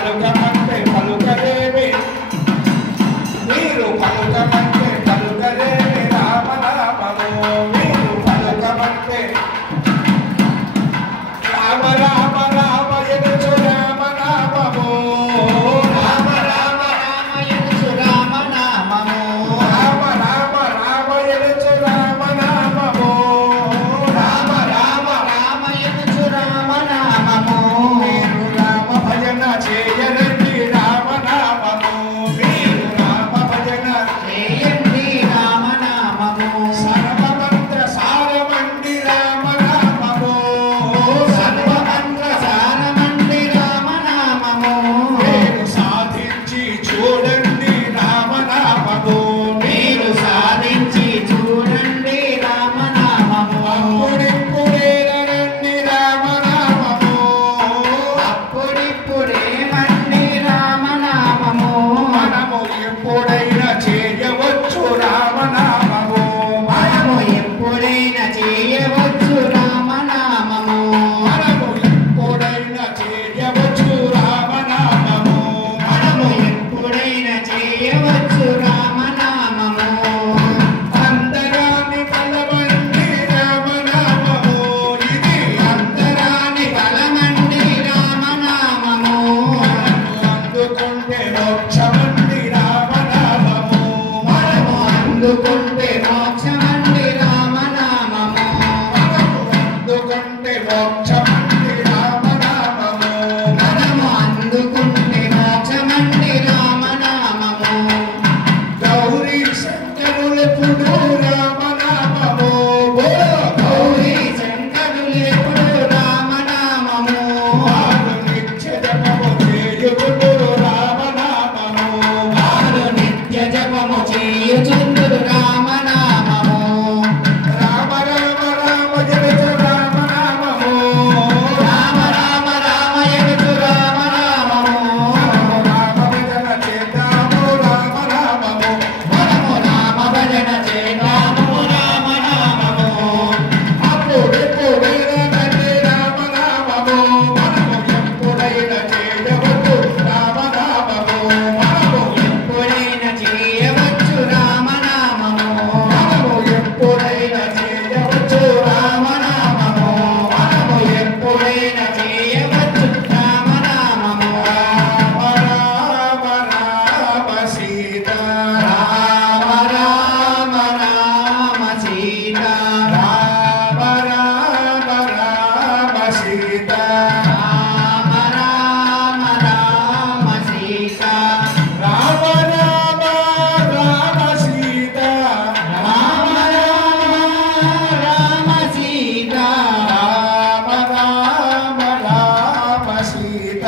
పలుకమంటే పలుకలేవి మీరు పలుకమంటే పలుకలేవి రామనామము మీరు పలుకమంటే రామ రామ రామ ఎనుచు రామనామము రామ రామ రామ ఎనుచు రామనామము రామ రామ రామ ఎనుచు రామనామము రామ రామ రామ ఎనుచు రామనామము మీరు రామ భజన చేయరండి రామనామము మీరు రామ భజన చేయండి రామనామము సర్వమంత్ర సారమండి రామనామము సర్వమంత్ర సారమండి రామనామము మీరు సాధించి చూడండి రామనామము మీరు సాధించి చూడండి రామనామము అప్పుడిప్పుడేనండి రామనామము అప్పుడిప్పుడేమండి రామనామము మనము ఎప్పుడైనా చేయవచ్చు రామనామము మనము ఎప్పుడైనా చేయవచ్చు రామనామము మనము ఎప్పుడైనా చేయవచ్చు రామనామము మనము ఎప్పుడైనా చేయవచ్చు రామనామము అంతరాన్ని బలమండి రామనామము ఇది అంతరాన్ని బలమండి రామనామము అందుకుంటే మోక్షమండి రామనామము మనము అందుకుంటే మోక్షమండి రామనామము మనము అందుకుంటే మోక్షమండి రామనామము మనము అందుకుంటే మోక్షమండి రామనామము గౌరీ శంకరులెప్పుడు రామనామము గౌరీ శంకరులెప్పుడు రామనామము వారు నిత్య జపము చేయుచుందురు రామనామము వారు నిత్య జపము చేయుచుందురు రామనామము రామ రామ రామ జపము రామనామము రామ రామ రామ జపము రామనామము రామ భజన చేద్దాము రామనామము మనము రామ భజన చేద్దాము రామనామము అప్పుడెప్పుడైనండి రామనామము మనము ఎప్పుడైనా చేయవచ్చు రామనామము మనము ఎప్పుడైనా చేయవచ్చు రామనామము మనము ఎప్పుడైనా చేయవచ్చు రామనామము మనము ఎప్పుడైనా చేయవచ్చు రామనామము రామ రామ రామ సీత రామ రామ రామ సీత రామ రామ రామ సీత రామ రామ రామ సీత రామ రామ రామ సీత రామ రామ రామ సీత రామ రామ రామ సీత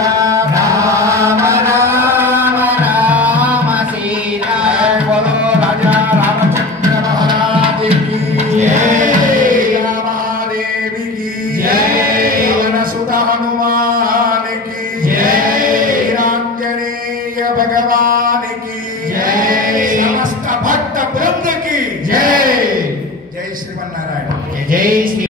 రామ రామ రామ సీత